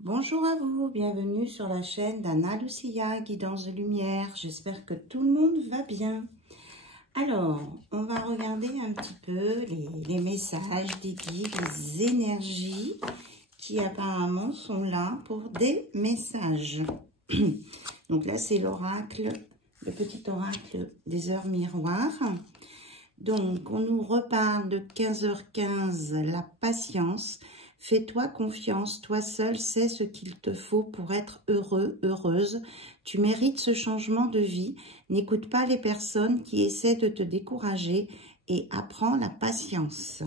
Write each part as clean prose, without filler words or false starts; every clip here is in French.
Bonjour à vous, bienvenue sur la chaîne d'Anna Lucia, guidance de lumière. J'espère que tout le monde va bien. Alors, on va regarder un petit peu les messages, des guides, les énergies qui apparemment sont là pour des messages. Donc là, c'est l'oracle, le petit oracle des heures miroirs. Donc, on nous reparle de 15h15, la patience. Fais-toi confiance, toi seul sais ce qu'il te faut pour être heureux, heureuse. Tu mérites ce changement de vie. N'écoute pas les personnes qui essaient de te décourager et apprends la patience.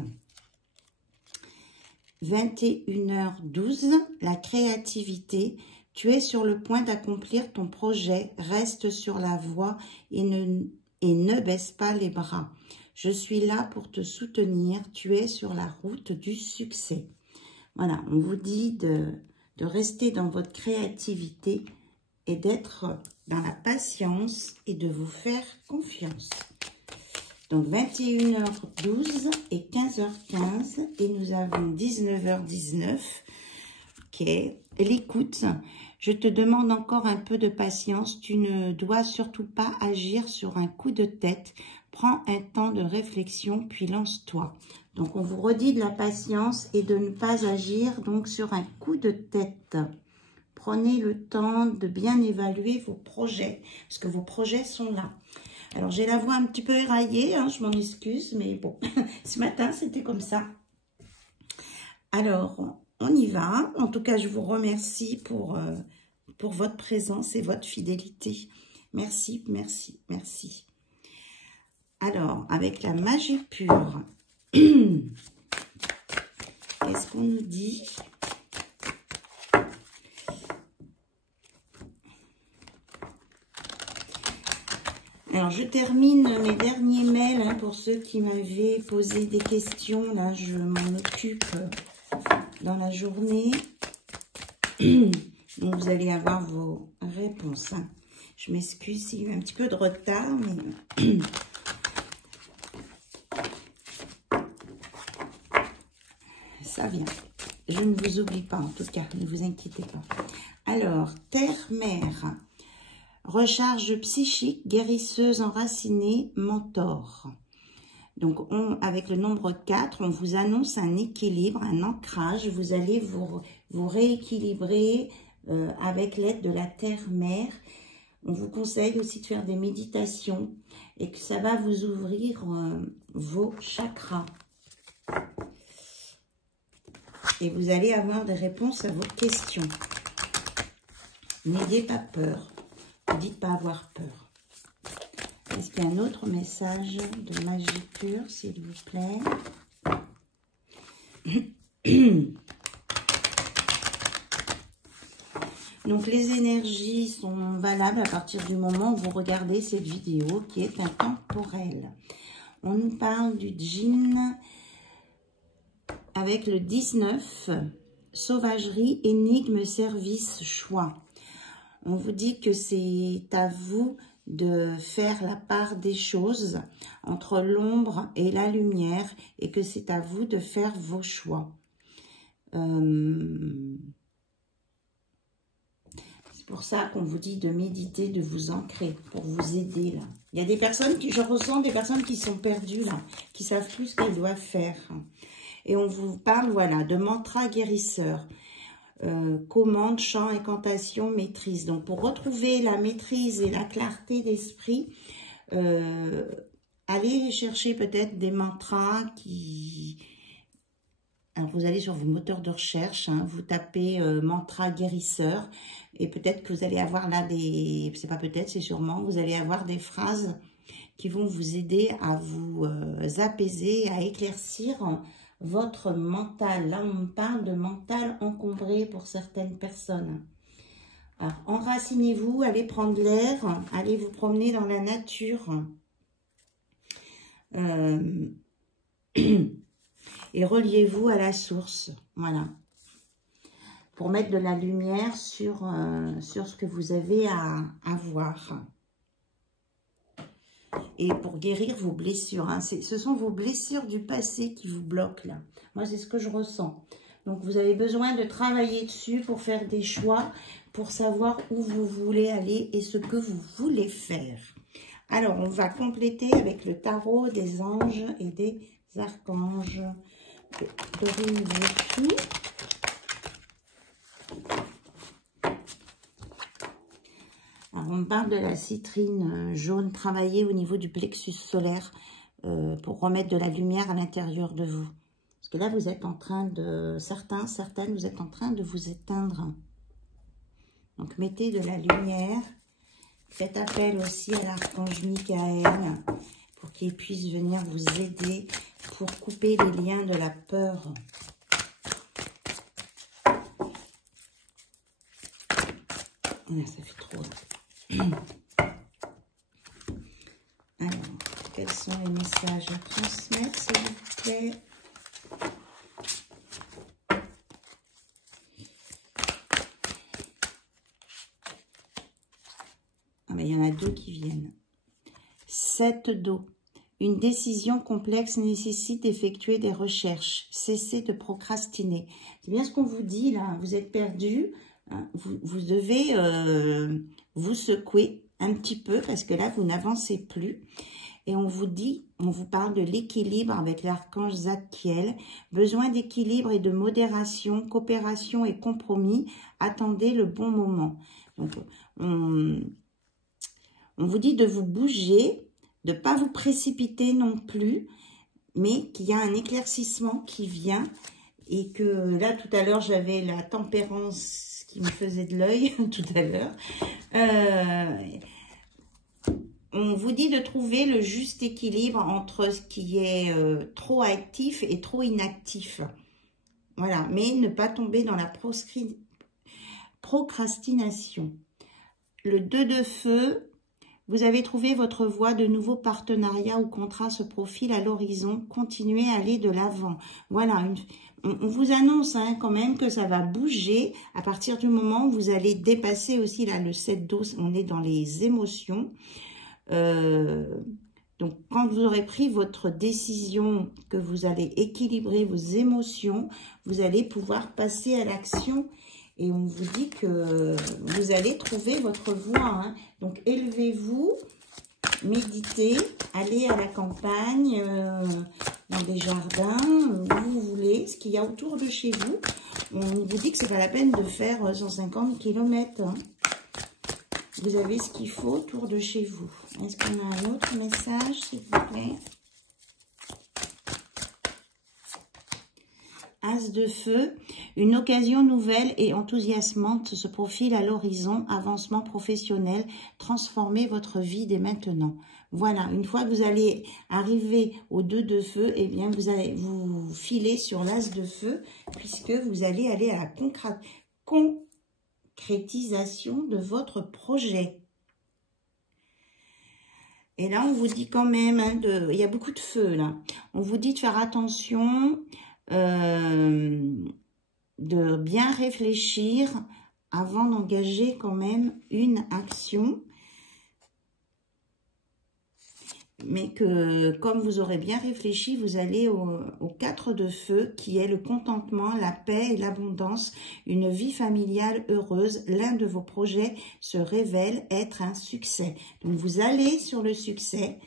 21h12, la créativité. Tu es sur le point d'accomplir ton projet. Reste sur la voie et ne baisse pas les bras. Je suis là pour te soutenir. Tu es sur la route du succès. Voilà, on vous dit de rester dans votre créativité et d'être dans la patience et de vous faire confiance. Donc 21h12 et 15h15 et nous avons 19h19. Ok, l'écoute. Je te demande encore un peu de patience. Tu ne dois surtout pas agir sur un coup de tête. Prends un temps de réflexion puis lance-toi. Donc, on vous redit de la patience et de ne pas agir donc sur un coup de tête. Prenez le temps de bien évaluer vos projets, parce que vos projets sont là. Alors, j'ai la voix un petit peu éraillée, hein, je m'en excuse, mais bon, ce matin, c'était comme ça. Alors, on y va. En tout cas, je vous remercie pour votre présence et votre fidélité. Merci, merci, merci. Alors, avec la magie pure, qu'est-ce qu'on nous dit? Alors, je termine mes derniers mails hein, pour ceux qui m'avaient posé des questions. Là, je m'en occupe dans la journée. Donc, vous allez avoir vos réponses. Hein. Je m'excuse s'il y a eu un petit peu de retard, mais... ça vient. Je ne vous oublie pas, en tout cas, ne vous inquiétez pas. Alors, terre-mère, recharge psychique, guérisseuse enracinée, mentor. Donc, avec le nombre 4, on vous annonce un équilibre, un ancrage. Vous allez vous rééquilibrer avec l'aide de la terre-mère. On vous conseille aussi de faire des méditations et que ça va vous ouvrir vos chakras. Et vous allez avoir des réponses à vos questions. N'ayez pas peur. Ne dites pas avoir peur. Est-ce qu'il y a un autre message de magie pure, s'il vous plaît? Donc, les énergies sont valables à partir du moment où vous regardez cette vidéo qui est intemporelle. On nous parle du djinn avec le 19, sauvagerie, énigme, service, choix. On vous dit que c'est à vous de faire la part des choses entre l'ombre et la lumière et que c'est à vous de faire vos choix. C'est pour ça qu'on vous dit de méditer, de vous ancrer, pour vous aider là. Il y a des personnes je ressens des personnes qui sont perdues là, qui savent plus ce qu'elles doivent faire. Et on vous parle, voilà, de mantra guérisseur, commande, chant, incantation, maîtrise. Donc, pour retrouver la maîtrise et la clarté d'esprit, allez chercher peut-être des mantras qui... Alors, vous allez sur vos moteurs de recherche, hein, vous tapez mantra guérisseur, et peut-être que vous allez avoir là des... C'est pas peut-être, c'est sûrement, vous allez avoir des phrases qui vont vous aider à vous apaiser, à éclaircir votre mental. Là, on parle de mental encombré pour certaines personnes. Alors, enracinez-vous, allez prendre l'air, allez vous promener dans la nature. Et reliez-vous à la source. Voilà. Pour mettre de la lumière sur ce que vous avez à voir. Et pour guérir vos blessures. Hein. Ce sont vos blessures du passé qui vous bloquent là. Moi, c'est ce que je ressens. Donc, vous avez besoin de travailler dessus pour faire des choix, pour savoir où vous voulez aller et ce que vous voulez faire. Alors, on va compléter avec le tarot des anges et des archanges. Dorine Virtue. Alors, on me parle de la citrine jaune travaillée au niveau du plexus solaire pour remettre de la lumière à l'intérieur de vous. Parce que là, vous êtes en train de... certaines, vous êtes en train de vous éteindre. Donc, mettez de la lumière. Faites appel aussi à l'archange Michael pour qu'il puisse venir vous aider pour couper les liens de la peur. Là, ça fait trop. Alors, quels sont les messages à transmettre, s'il vous plaît? Ah, mais il y en a deux qui viennent. 7 d'eau. Une décision complexe nécessite d'effectuer des recherches. Cessez de procrastiner. C'est bien ce qu'on vous dit là. Vous êtes perdu. Hein, vous devez vous secouer un petit peu parce que là, vous n'avancez plus. Et on vous dit, on vous parle de l'équilibre avec l'archange Zadkiel. Besoin d'équilibre et de modération, coopération et compromis. Attendez le bon moment. Donc, on vous dit de vous bouger, de ne pas vous précipiter non plus, mais qu'il y a un éclaircissement qui vient et que là, tout à l'heure, j'avais la tempérance qui me faisait de l'œil, tout à l'heure. On vous dit de trouver le juste équilibre entre ce qui est trop actif et trop inactif. Voilà, mais ne pas tomber dans la procrastination. Le 2 de feu. Vous avez trouvé votre voie, de nouveaux partenariats ou contrats se profilent à l'horizon. Continuez à aller de l'avant. Voilà, on vous annonce hein, quand même que ça va bouger à partir du moment où vous allez dépasser aussi, là, le 7 d'eau, on est dans les émotions. Donc, quand vous aurez pris votre décision, que vous allez équilibrer vos émotions, vous allez pouvoir passer à l'action. Et on vous dit que vous allez trouver votre voie. Hein. Donc, élevez-vous, méditez, allez à la campagne, dans des jardins, où vous voulez, ce qu'il y a autour de chez vous. On vous dit que c'est pas la peine de faire 150 km. Hein. Vous avez ce qu'il faut autour de chez vous. Est-ce qu'on a un autre message, s'il vous plaît? As de feu, une occasion nouvelle et enthousiasmante se profile à l'horizon, avancement professionnel, transformez votre vie dès maintenant. Voilà, une fois que vous allez arriver au 2 de feu, eh bien vous allez vous filer sur l'as de feu, puisque vous allez aller à la concrétisation de votre projet. Et là, on vous dit quand même, hein, il y a beaucoup de feu là, on vous dit de faire attention, de bien réfléchir avant d'engager quand même une action. Mais que comme vous aurez bien réfléchi, vous allez au 4 de feu qui est le contentement, la paix et l'abondance, une vie familiale heureuse. L'un de vos projets se révèle être un succès. Donc vous allez sur le succès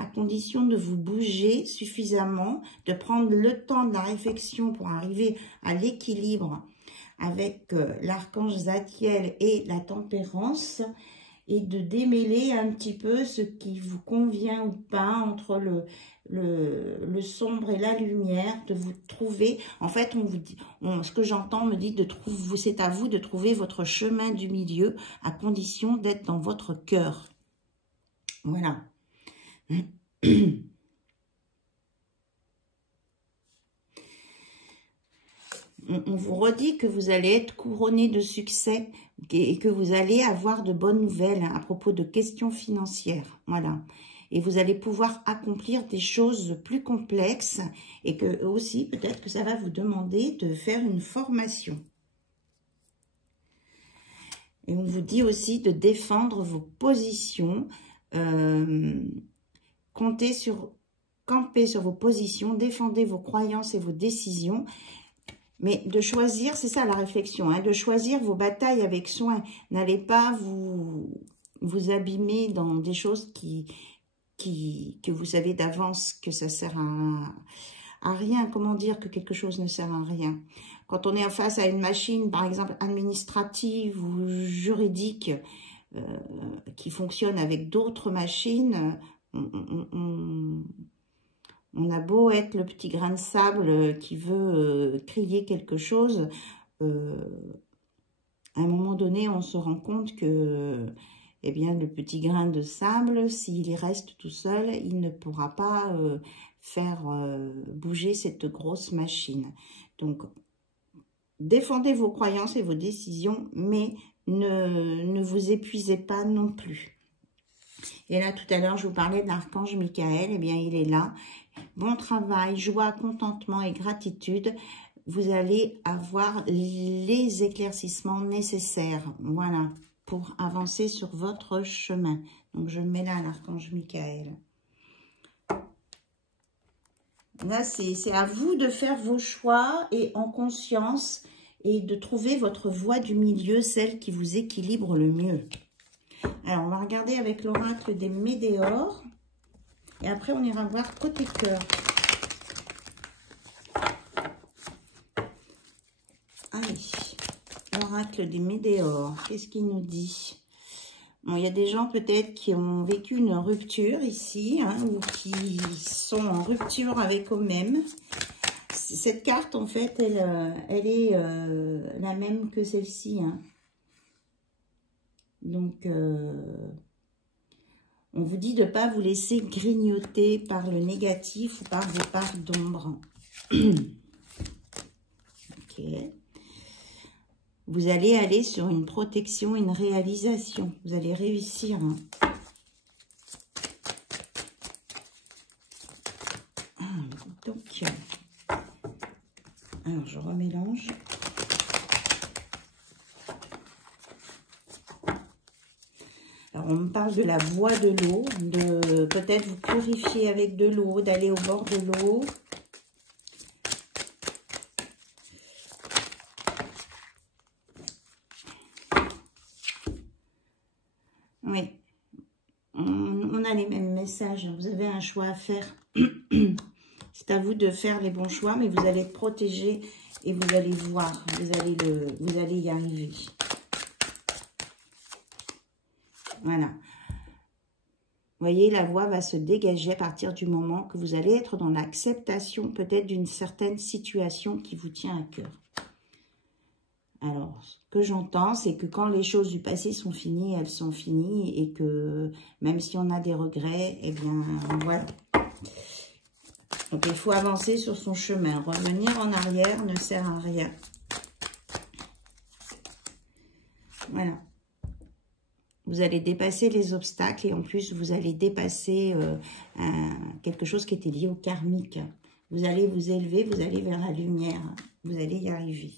à condition de vous bouger suffisamment, de prendre le temps de la réflexion pour arriver à l'équilibre avec l'archange Zadkiel et la tempérance, et de démêler un petit peu ce qui vous convient ou pas entre le sombre et la lumière, de vous trouver. En fait, on vous dit, ce que j'entends me dit de trouver, c'est à vous de trouver votre chemin du milieu à condition d'être dans votre cœur. Voilà. On vous redit que vous allez être couronné de succès et que vous allez avoir de bonnes nouvelles à propos de questions financières. Voilà. Et vous allez pouvoir accomplir des choses plus complexes et que aussi, peut-être que ça va vous demander de faire une formation. Et on vous dit aussi de défendre vos positions, campez sur vos positions, défendez vos croyances et vos décisions. Mais de choisir, c'est ça la réflexion, hein, de choisir vos batailles avec soin. N'allez pas vous abîmer dans des choses que vous savez d'avance que ça sert à rien. Comment dire que quelque chose ne sert à rien? Quand on est en face à une machine, par exemple administrative ou juridique, qui fonctionne avec d'autres machines, on a beau être le petit grain de sable qui veut crier quelque chose, à un moment donné, on se rend compte que, eh bien, le petit grain de sable, s'il y reste tout seul, il ne pourra pas faire bouger cette grosse machine. Donc, défendez vos croyances et vos décisions, mais ne vous épuisez pas non plus. Et là, tout à l'heure, je vous parlais de l'archange Michael. Eh bien, il est là. Bon travail, joie, contentement et gratitude. Vous allez avoir les éclaircissements nécessaires, voilà, pour avancer sur votre chemin. Donc, je mets là l'archange Michael. Là, c'est à vous de faire vos choix et en conscience et de trouver votre voie du milieu, celle qui vous équilibre le mieux. Alors, on va regarder avec l'oracle des Médéors. Et après, on ira voir côté cœur. Allez, l'oracle des Médéors. Qu'est-ce qu'il nous dit? Bon, il y a des gens peut-être qui ont vécu une rupture ici, hein, ou qui sont en rupture avec eux-mêmes. Cette carte, en fait, elle est la même que celle-ci, hein. Donc, on vous dit de ne pas vous laisser grignoter par le négatif ou par vos parts d'ombre. Ok. Vous allez aller sur une protection, une réalisation. Vous allez réussir, hein. Donc, alors je remélange. Alors, on me parle de la voie de l'eau, de peut-être vous purifier avec de l'eau, d'aller au bord de l'eau. Oui, on a les mêmes messages. Vous avez un choix à faire. C'est à vous de faire les bons choix, mais vous allez être protégé et vous allez voir, vous allez y arriver. Voilà. Vous voyez, la voie va se dégager à partir du moment que vous allez être dans l'acceptation peut-être d'une certaine situation qui vous tient à cœur. Alors, ce que j'entends, c'est que quand les choses du passé sont finies, elles sont finies et que même si on a des regrets, eh bien, voilà. Donc, il faut avancer sur son chemin. Revenir en arrière ne sert à rien. Voilà. Vous allez dépasser les obstacles et en plus, vous allez dépasser quelque chose qui était lié au karmique. Vous allez vous élever, vous allez vers la lumière. Vous allez y arriver.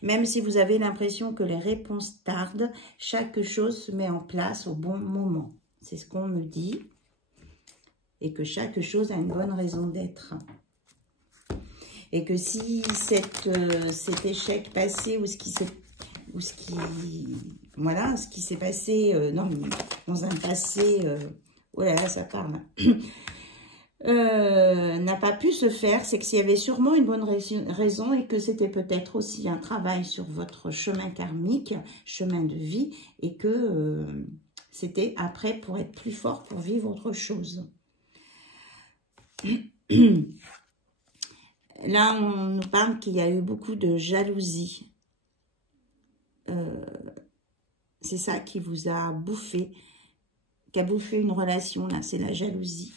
Même si vous avez l'impression que les réponses tardent, chaque chose se met en place au bon moment. C'est ce qu'on me dit. Et que chaque chose a une bonne raison d'être. Et que si cet échec passé ou ce qui s'est passé dans un passé, oh là là, ça parle, n'a pas pu se faire, c'est qu'il y avait sûrement une bonne raison et que c'était peut-être aussi un travail sur votre chemin karmique, chemin de vie, et que c'était après pour être plus fort, pour vivre autre chose. Là, on nous parle qu'il y a eu beaucoup de jalousie. C'est ça qui vous a bouffé, qui a bouffé une relation, là, c'est la jalousie.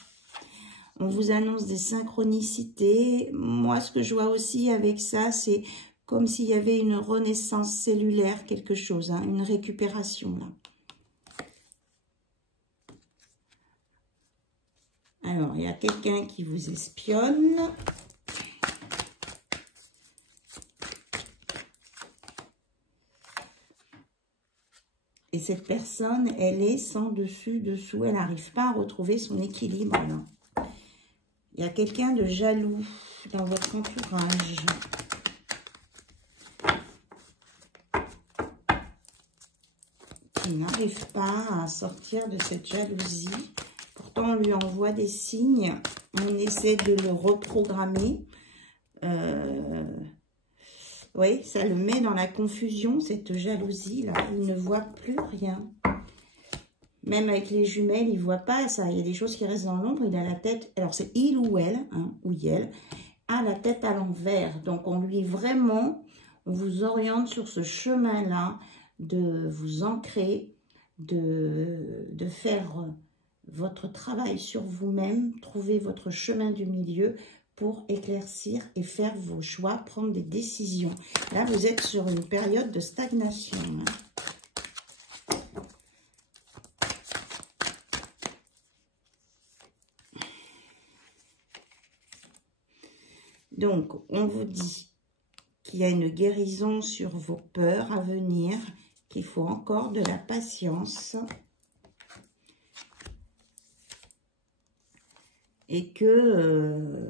On vous annonce des synchronicités. Moi, ce que je vois aussi avec ça, c'est comme s'il y avait une renaissance cellulaire, quelque chose, hein, une récupération, là. Alors, il y a quelqu'un qui vous espionne. Et cette personne, elle est sans dessus-dessous. Elle n'arrive pas à retrouver son équilibre, là. Il y a quelqu'un de jaloux dans votre entourage. Il n'arrive pas à sortir de cette jalousie. Pourtant, on lui envoie des signes. On essaie de le reprogrammer. Oui, ça le met dans la confusion, cette jalousie-là. Il ne voit plus rien. Même avec les jumelles, il ne voit pas ça. Il y a des choses qui restent dans l'ombre. Il a la tête... Alors, c'est il ou elle, hein, ou elle, a la tête à l'envers. Donc, on lui vraiment... On vous oriente sur ce chemin-là de vous ancrer, de faire votre travail sur vous-même, trouver votre chemin du milieu pour éclaircir et faire vos choix, prendre des décisions. Là, vous êtes sur une période de stagnation. Donc, on vous dit qu'il y a une guérison sur vos peurs à venir, qu'il faut encore de la patience et que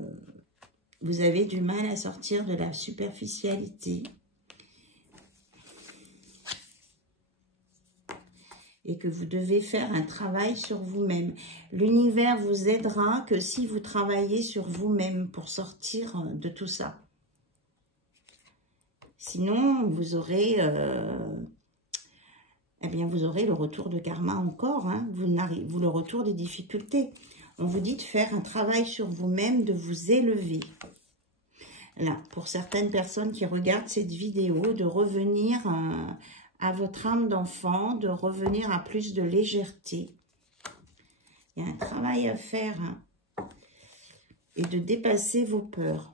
vous avez du mal à sortir de la superficialité et que vous devez faire un travail sur vous-même. L'univers vous aidera que si vous travaillez sur vous-même pour sortir de tout ça. Sinon, vous aurez, eh bien, vous aurez le retour de karma encore, hein, vous le retour des difficultés. On vous dit de faire un travail sur vous-même, de vous élever. Là, pour certaines personnes qui regardent cette vidéo, de revenir à votre âme d'enfant, de revenir à plus de légèreté. Il y a un travail à faire, hein, et de dépasser vos peurs.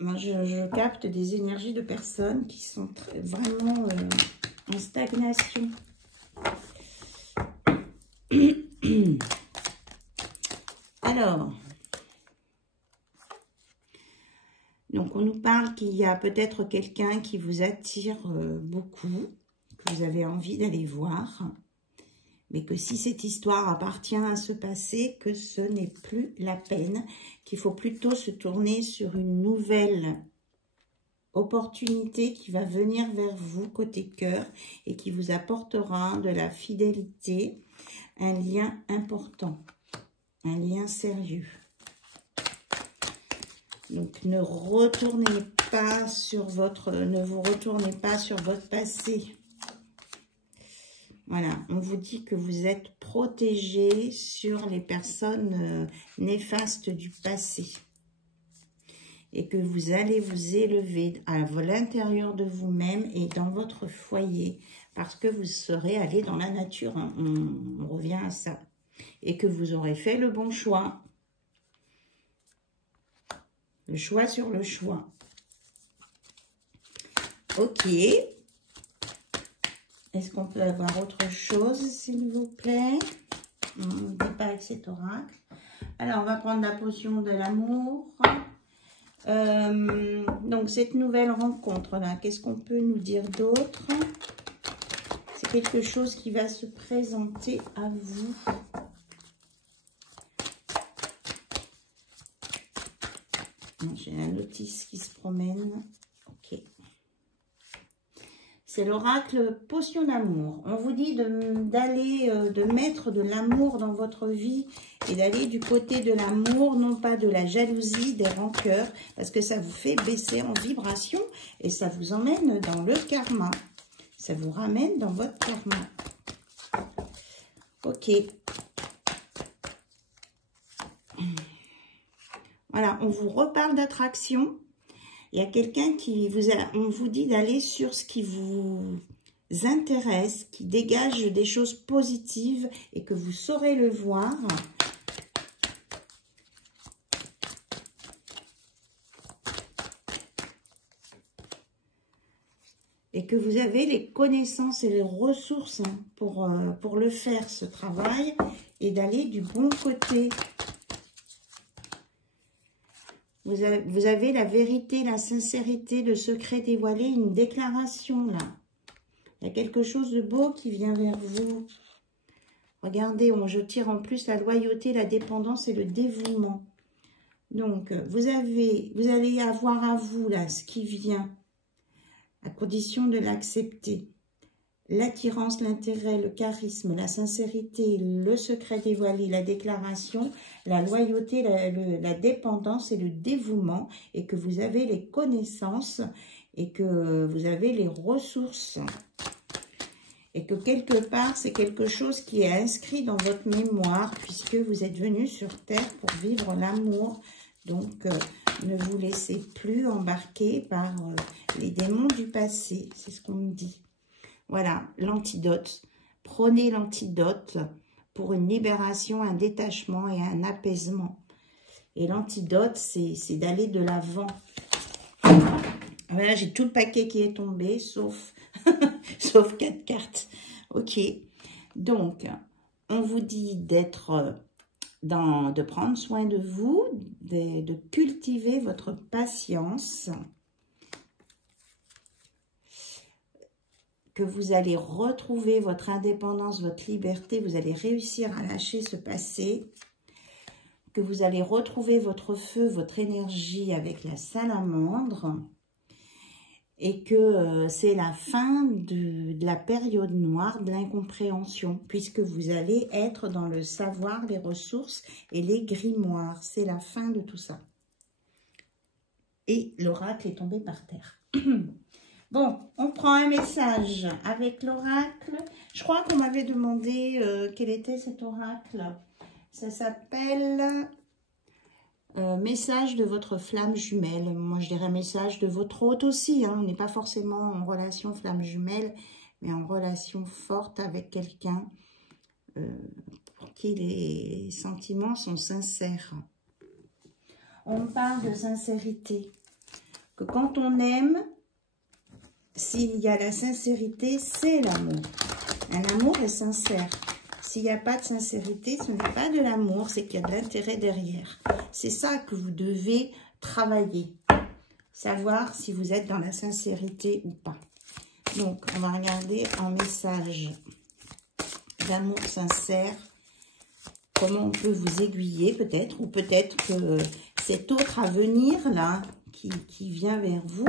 Moi, je capte des énergies de personnes qui sont vraiment en stagnation. Alors, donc on nous parle qu'il y a peut-être quelqu'un qui vous attire beaucoup, que vous avez envie d'aller voir, mais que si cette histoire appartient à ce passé, que ce n'est plus la peine, qu'il faut plutôt se tourner sur une nouvelle opportunité qui va venir vers vous côté cœur et qui vous apportera de la fidélité, un lien important, un lien sérieux. Donc ne retournez pas sur votre, ne vous retournez pas sur votre passé. Voilà, on vous dit que vous êtes protégé sur les personnes néfastes du passé. Et que vous allez vous élever à l'intérieur de vous-même et dans votre foyer. Parce que vous serez allé dans la nature, hein, on revient à ça. Et que vous aurez fait le bon choix. Le choix sur le choix. Ok. Est-ce qu'on peut avoir autre chose, s'il vous plaît? On ne dit pas avec cet oracle. Alors, on va prendre la potion de l'amour. Donc, cette nouvelle rencontre-là, qu'est-ce qu'on peut nous dire d'autre? C'est quelque chose qui va se présenter à vous. J'ai la notice qui se promène. Ok. C'est l'oracle potion d'amour. On vous dit d'aller, de mettre de l'amour dans votre vie et d'aller du côté de l'amour, non pas de la jalousie, des rancœurs, parce que ça vous fait baisser en vibration et ça vous emmène dans le karma. Ça vous ramène dans votre karma. Ok. Voilà, on vous reparle d'attraction. Il y a quelqu'un qui on vous dit d'aller sur ce qui vous intéresse, qui dégage des choses positives et que vous saurez le voir. Et que vous avez les connaissances et les ressources, hein, pour le faire, ce travail, et d'aller du bon côté. Vous avez la vérité, la sincérité, le secret dévoilé, une déclaration là. Il y a quelque chose de beau qui vient vers vous. Regardez, je tire en plus la loyauté, la dépendance et le dévouement. Donc, vous allez avoir à vous là ce qui vient, à condition de l'accepter. l'attirance, l'intérêt, le charisme, la sincérité, le secret dévoilé, la déclaration, la loyauté, la dépendance et le dévouement, et que vous avez les connaissances et que vous avez les ressources. Et que quelque part, c'est quelque chose qui est inscrit dans votre mémoire, puisque vous êtes venu sur Terre pour vivre l'amour. Donc, ne vous laissez plus embarquer par les démons du passé. C'est ce qu'on me dit. Voilà, l'antidote. Prenez l'antidote pour une libération, un détachement et un apaisement. Et l'antidote, c'est d'aller de l'avant. Voilà, j'ai tout le paquet qui est tombé, sauf... sauf 4 cartes. Ok. Donc, on vous dit de prendre soin de vous, de cultiver votre patience, que vous allez retrouver votre indépendance, votre liberté, vous allez réussir à lâcher ce passé, que vous allez retrouver votre feu, votre énergie avec la salamandre, et que c'est la fin de la période noire de l'incompréhension, puisque vous allez être dans le savoir, les ressources et les grimoires. C'est la fin de tout ça. Et l'oracle est tombé par terre. Bon, on prend un message avec l'oracle. Je crois qu'on m'avait demandé quel était cet oracle. Ça s'appelle... message de votre flamme jumelle. Moi, je dirais message de votre hôte aussi. Hein. On n'est pas forcément en relation flamme jumelle, mais en relation forte avec quelqu'un pour qui les sentiments sont sincères. On parle de sincérité. Que quand on aime, s'il y a la sincérité, c'est l'amour. Un amour est sincère. S'il n'y a pas de sincérité, ce n'est pas de l'amour, c'est qu'il y a de l'intérêt derrière. C'est ça que vous devez travailler. Savoir si vous êtes dans la sincérité ou pas. Donc, on va regarder en message d'amour sincère. Comment on peut vous aiguiller peut-être. Ou peut-être que cet autre à venir là, qui vient vers vous,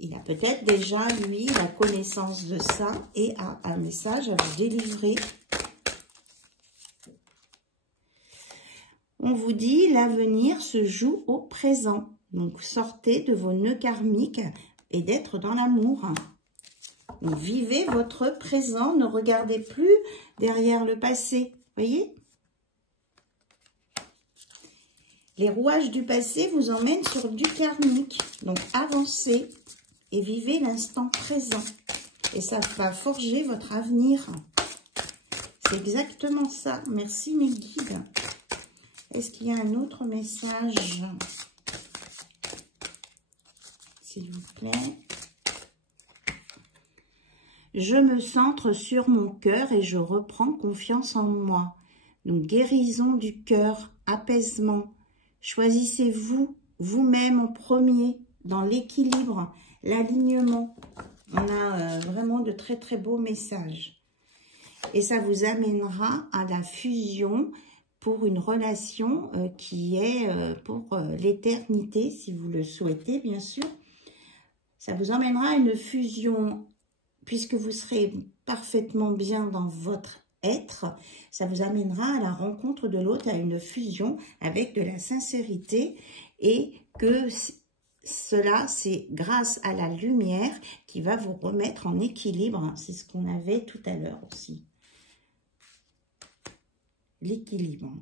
il a peut-être déjà, lui, la connaissance de ça et a un message à vous délivrer. On vous dit, l'avenir se joue au présent. Donc, sortez de vos nœuds karmiques et d'être dans l'amour. Donc, vivez votre présent. Ne regardez plus derrière le passé. Voyez? Les rouages du passé vous emmènent sur du karmique. Donc, avancez et vivez l'instant présent. Et ça va forger votre avenir. C'est exactement ça. Merci mes guides. Est-ce qu'il y a un autre message, s'il vous plaît? Je me centre sur mon cœur et je reprends confiance en moi. Donc, guérison du cœur, apaisement. Choisissez-vous, vous-même en premier, dans l'équilibre, l'alignement. On a vraiment de très très beaux messages. Et ça vous amènera à la fusion pour une relation qui est pour l'éternité, si vous le souhaitez, bien sûr. Ça vous emmènera à une fusion, puisque vous serez parfaitement bien dans votre être. Ça vous amènera à la rencontre de l'autre, à une fusion avec de la sincérité. Et que cela, c'est grâce à la lumière qui va vous remettre en équilibre. C'est ce qu'on avait tout à l'heure aussi. L'équilibre.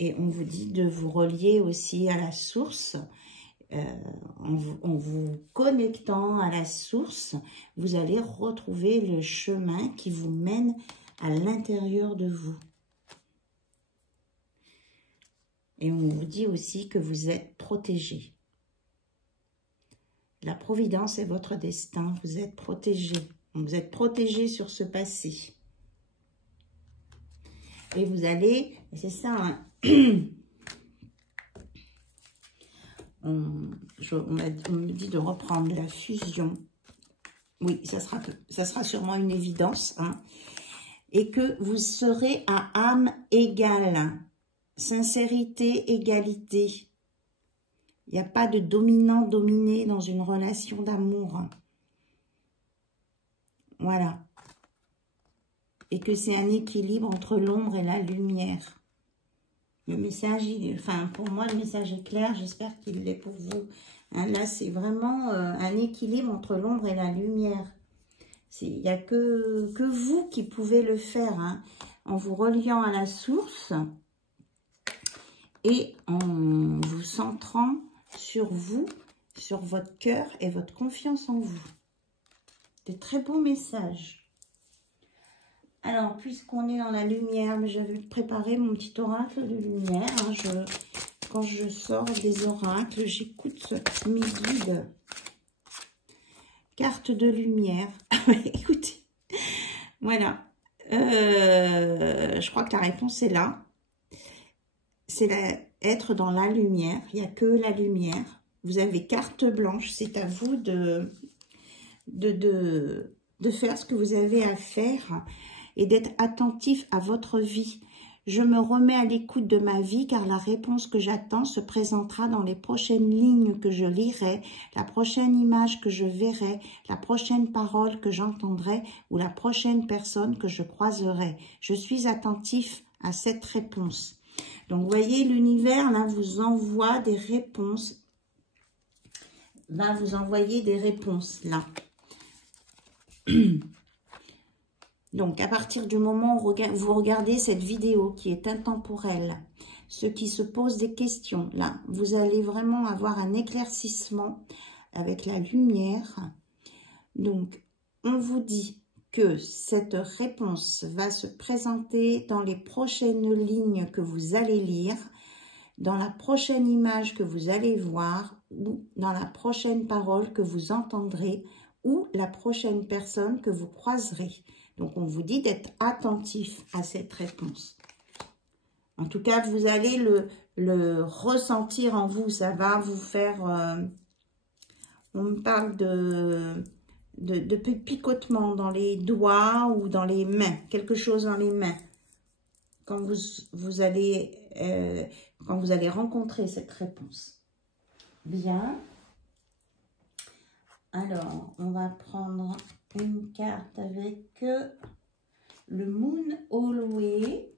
Et on vous dit de vous relier aussi à la source. En vous connectant à la source, vous allez retrouver le chemin qui vous mène à l'intérieur de vous. Et on vous dit aussi que vous êtes protégé. La providence est votre destin. Vous êtes protégé. Vous êtes protégé sur ce passé. Et vous allez, c'est ça, hein, on me dit de reprendre la fusion. Oui, ça sera sûrement une évidence. Hein, et que vous serez à âme égale. Sincérité, égalité. Il n'y a pas de dominant-dominé dans une relation d'amour. Voilà. Et que c'est un équilibre entre l'ombre et la lumière. Le message, enfin pour moi, le message est clair. J'espère qu'il l'est pour vous. Hein, là, c'est vraiment un équilibre entre l'ombre et la lumière. Il n'y a que vous qui pouvez le faire, hein, en vous reliant à la source et en vous centrant sur vous, sur votre cœur et votre confiance en vous. De très beaux messages. Alors, puisqu'on est dans la lumière, je vais préparer mon petit oracle de lumière. Hein, quand je sors des oracles, j'écoute mes guides. Carte de lumière. Écoutez, voilà. Je crois que la réponse est là. C'est être dans la lumière. Il n'y a que la lumière. Vous avez carte blanche. C'est à vous de faire ce que vous avez à faire et d'être attentif à votre vie. Je me remets à l'écoute de ma vie car la réponse que j'attends se présentera dans les prochaines lignes que je lirai, la prochaine image que je verrai, la prochaine parole que j'entendrai ou la prochaine personne que je croiserai. Je suis attentif à cette réponse. Donc, vous voyez, l'univers, là, vous envoie des réponses. Va vous envoyer des réponses, là. Donc, à partir du moment où vous regardez cette vidéo qui est intemporelle, ceux qui se posent des questions, là, vous allez vraiment avoir un éclaircissement avec la lumière. Donc, on vous dit que cette réponse va se présenter dans les prochaines lignes que vous allez lire, dans la prochaine image que vous allez voir, ou dans la prochaine parole que vous entendrez, ou la prochaine personne que vous croiserez. Donc, on vous dit d'être attentif à cette réponse. En tout cas, vous allez le ressentir en vous. Ça va vous faire... on me parle de picotement dans les doigts ou dans les mains. Quelque chose dans les mains. Quand vous allez rencontrer cette réponse. Bien. Alors, on va prendre une carte avec le Moon Hallway.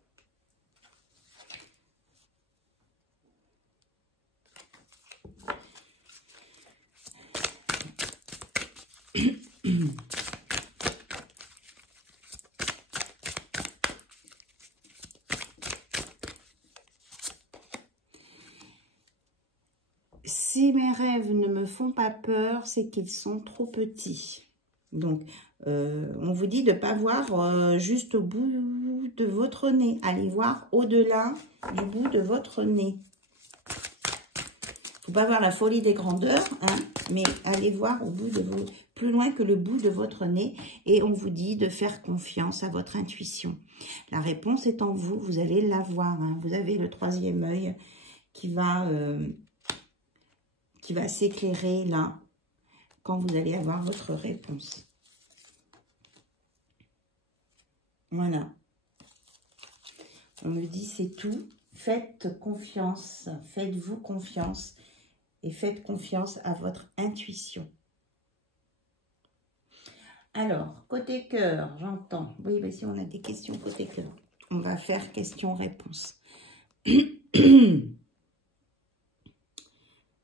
Si mes rêves ne me font pas peur, c'est qu'ils sont trop petits. Donc, on vous dit de ne pas voir juste au bout de votre nez. Allez voir au-delà du bout de votre nez. Il ne faut pas voir la folie des grandeurs, hein, mais allez voir au bout de plus loin que le bout de votre nez. Et on vous dit de faire confiance à votre intuition. La réponse est en vous, vous allez la voir. Hein. Vous avez le troisième œil qui va s'éclairer là, quand vous allez avoir votre réponse. Voilà. On me dit c'est tout. Faites confiance, faites-vous confiance et faites confiance à votre intuition. Alors, côté cœur, j'entends. Oui, mais si on a des questions côté cœur, on va faire question-réponse.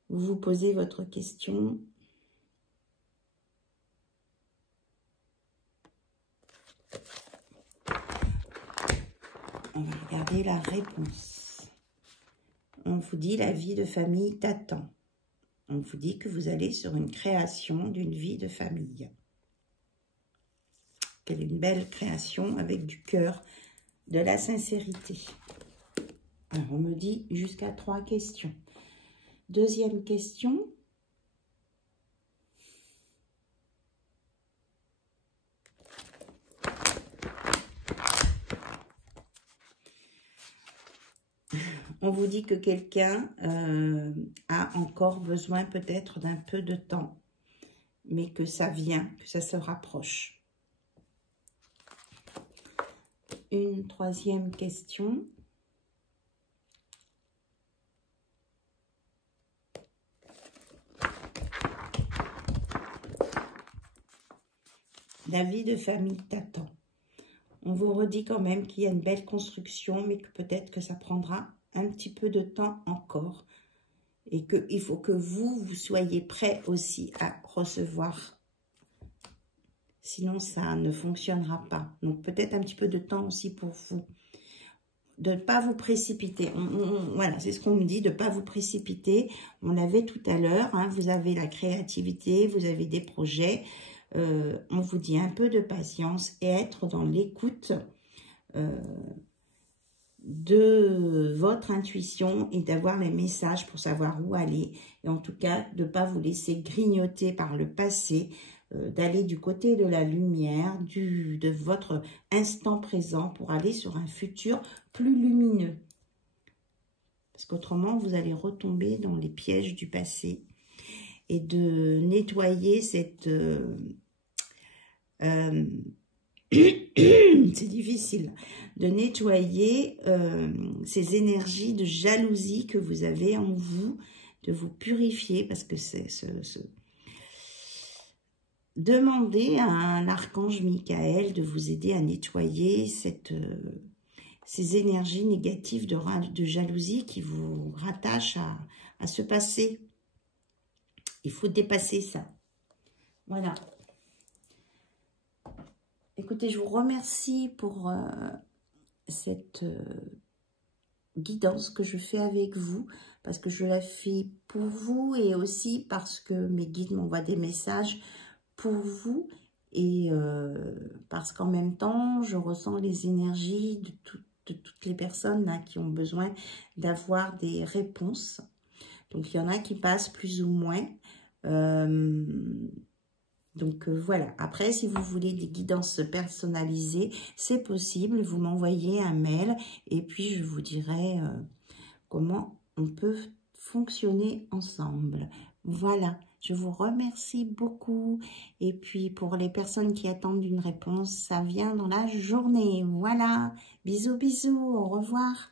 Vous posez votre question. On va regarder la réponse. On vous dit la vie de famille t'attend. On vous dit que vous allez sur une création d'une vie de famille. Quelle est une belle création avec du cœur, de la sincérité. Alors, on me dit jusqu'à 3 questions. Deuxième question. On vous dit que quelqu'un a encore besoin peut-être d'un peu de temps, mais que ça vient, que ça se rapproche. Une troisième question. La vie de famille t'attend. On vous redit quand même qu'il y a une belle construction, mais que peut-être que ça prendra un petit peu de temps encore. Et qu'il faut que vous soyez prêts aussi à recevoir. Sinon, ça ne fonctionnera pas. Donc, peut-être un petit peu de temps aussi pour vous. De ne pas vous précipiter. Voilà, c'est ce qu'on me dit, de ne pas vous précipiter. On l'avait tout à l'heure, hein, vous avez la créativité, vous avez des projets. On vous dit un peu de patience et être dans l'écoute de votre intuition et d'avoir les messages pour savoir où aller. Et en tout cas, de ne pas vous laisser grignoter par le passé, d'aller du côté de la lumière, de votre instant présent pour aller sur un futur plus lumineux. Parce qu'autrement, vous allez retomber dans les pièges du passé et de nettoyer cette... c'est difficile de nettoyer ces énergies de jalousie que vous avez en vous, de vous purifier parce que c'est demandez à l'archange Michael de vous aider à nettoyer ces énergies négatives de jalousie qui vous rattachent à ce passé. Il faut dépasser ça. Voilà. Écoutez, je vous remercie pour cette guidance que je fais avec vous, parce que je la fais pour vous et aussi parce que mes guides m'envoient des messages pour vous et parce qu'en même temps, je ressens les énergies de toutes les personnes là, qui ont besoin d'avoir des réponses. Donc, il y en a qui passent plus ou moins. Donc voilà, après si vous voulez des guidances personnalisées, c'est possible, vous m'envoyez un mail et puis je vous dirai comment on peut fonctionner ensemble. Voilà, je vous remercie beaucoup et puis pour les personnes qui attendent une réponse, ça vient dans la journée. Voilà, bisous bisous, au revoir.